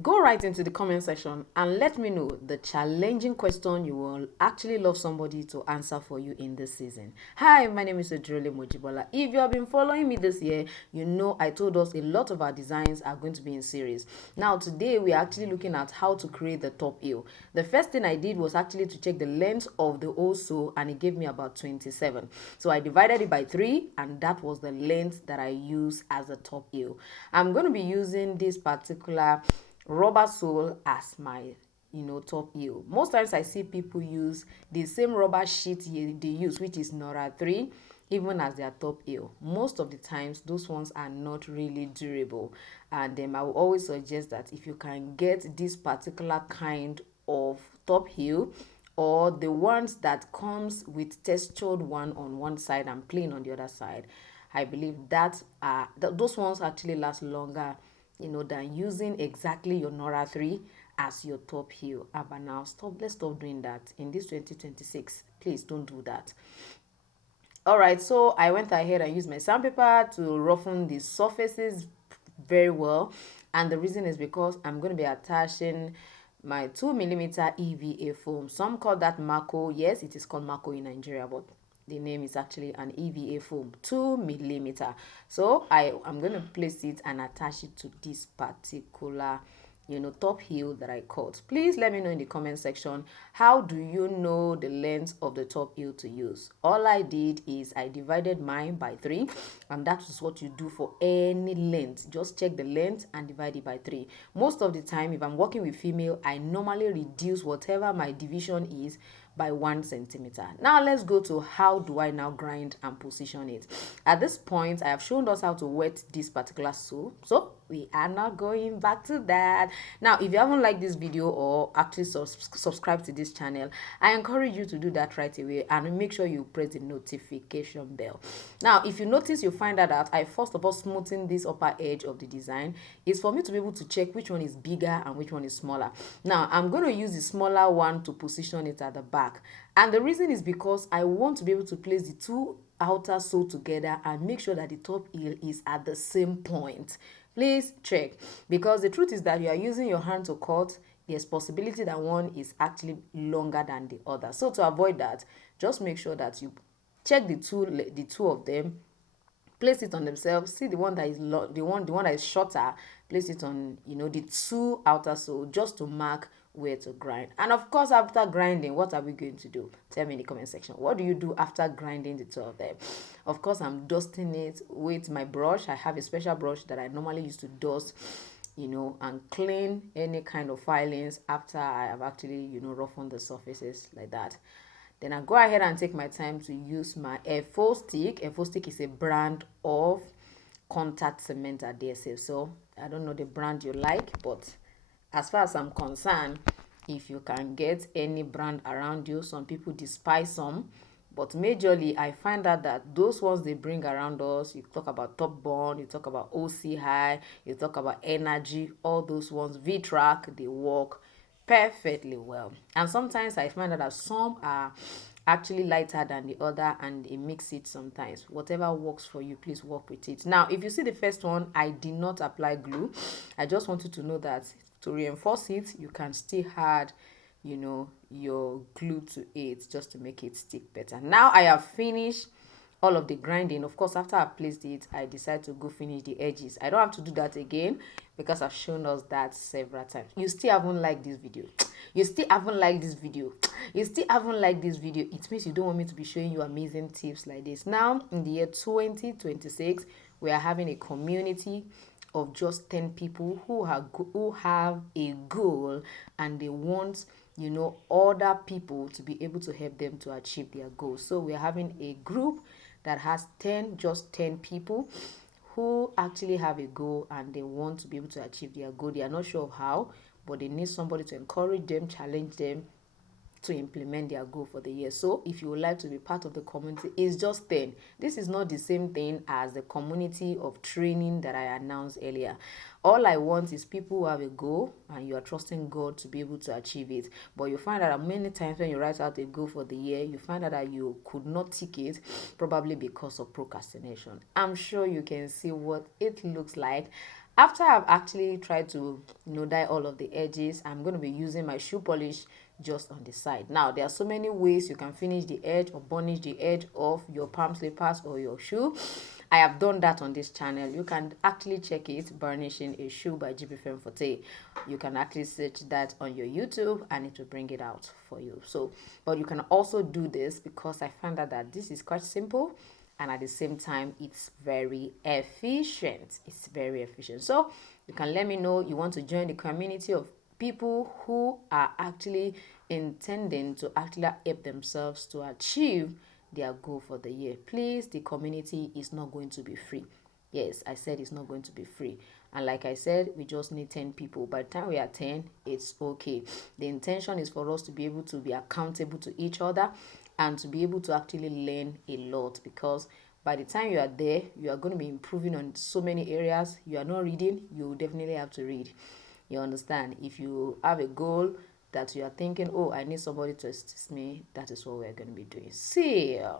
Go right into the comment section and let me know the challenging question you will actually love somebody to answer for you in this season. Hi, my name is Ejirole Mojibola. If you have been following me this year, you know I told us a lot of our designs are going to be in series. Now, today we are actually looking at how to create the top heel. The first thing I did was actually to check the length of the whole sew, and it gave me about 27. So I divided it by 3, and that was the length that I use as the top heel. I'm going to be using this particular rubber sole as my top heel. Most times I see people use the same rubber sheet they use, which is Nora 3, even as their top heel. Most of the times those ones are not really durable, and I will always suggest that if you can get this particular kind of top heel, or the ones that comes with textured one on one side and plain on the other side, I believe that those ones actually last longer, than using exactly your Nora 3 as your top heel. But now let's stop doing that in this 2026. Please don't do that. All right, so I went ahead and used my sandpaper to roughen the surfaces very well, and the reason is because I'm going to be attaching my 2mm EVA foam. Some call that Mako. Yes, it is called Mako in Nigeria, but the name is actually an EVA foam, 2mm. So I'm going to place it and attach it to this particular top heel that I cut. Please let me know in the comment section, how do you know the length of the top heel to use? All I did is I divided mine by 3, and that is what you do for any length. Just check the length and divide it by 3. Most of the time, if I'm working with female, I normally reduce whatever my division is by 1 centimeter. Now let's go to how do I now grind and position it. At this point, I have shown us how to wet this particular sew, so we are not going back to that. Now, if you haven't liked this video or actually subscribe to this channel, I encourage you to do that right away and make sure you press the notification bell. Now, if you notice, you find out that I first of all smoothen this upper edge of the design is for me to be able to check which one is bigger and which one is smaller. Now, I'm going to use the smaller one to position it at the back, and the reason is because I want to be able to place the two outer sew together and make sure that the top heel is at the same point. Please check, because the truth is that you are using your hand to cut. There's possibility that one is actually longer than the other. So to avoid that, just make sure that you check the two of them, place it on themselves, see the one that is the one that is shorter, place it on the two outer sole, just to mark where to grind. And of course, after grinding, what are we going to do? Tell me in the comment section, what do you do after grinding the two of them? Of course, I'm dusting it with my brush. I have a special brush that I normally use to dust and clean any kind of filings after I have actually roughened the surfaces like that. Then I go ahead and take my time to use my F4 stick. F4 stick is a brand of contact cement adhesive. So I don't know the brand you like, but as far as I'm concerned, if you can get any brand around you, some people despise some, but majorly I find out that those ones they bring around us, you talk about Top Bond, you talk about OC High, you talk about Energy, all those ones, V-Track, they work perfectly well. And sometimes I find out that some are actually lighter than the other, and it makes it sometimes. Whatever works for you, please work with it. Now, if you see the first one, I did not apply glue. I just want you to know that to reinforce it, you can still add your glue to it just to make it stick better. Now I have finished all of the grinding. Of course, after I've placed it, I decide to go finish the edges. I don't have to do that again because I've shown us that several times. You still haven't liked this video. You still haven't liked this video. You still haven't liked this video. It means you don't want me to be showing you amazing tips like this. Now, in the year 2026, we are having a community of just 10 people who have a goal, and they want other people to be able to help them to achieve their goals. So we are having a group that has just 10 people who actually have a goal, and they want to be able to achieve their goal. They are not sure of how, but they need somebody to encourage them, challenge them to implement their goal for the year. So if you would like to be part of the community, it's just 10. This is not the same thing as the community of training that I announced earlier. All I want is people who have a goal and you are trusting God to be able to achieve it. But you find out that many times when you write out a goal for the year, you find out that you could not tick it, probably because of procrastination. I'm sure you can see what it looks like After I've actually tried to dye all of the edges, I'm going to be using my shoe polish just on the side. Now there are so many ways you can finish the edge or burnish the edge of your palm slippers or your shoe. I have done that on this channel. You can actually check it, Burnishing a Shoe by GB Forte. You can actually search that on your YouTube and it will bring it out for you. So, but you can also do this because I found out that this is quite simple and at the same time it's very efficient. It's very efficient. So you can let me know you want to join the community of people who are actually intending to actually help themselves to achieve their goal for the year. Please, the community is not going to be free. Yes, I said it's not going to be free. And like I said, we just need 10 people. By the time we are 10, it's okay. The intention is for us to be able to be accountable to each other and to be able to actually learn a lot, because by the time you are there, you are going to be improving on so many areas. You are not reading, you definitely have to read. You understand? If you have a goal that you are thinking, oh, I need somebody to assist me, that is what we're going to be doing. See ya.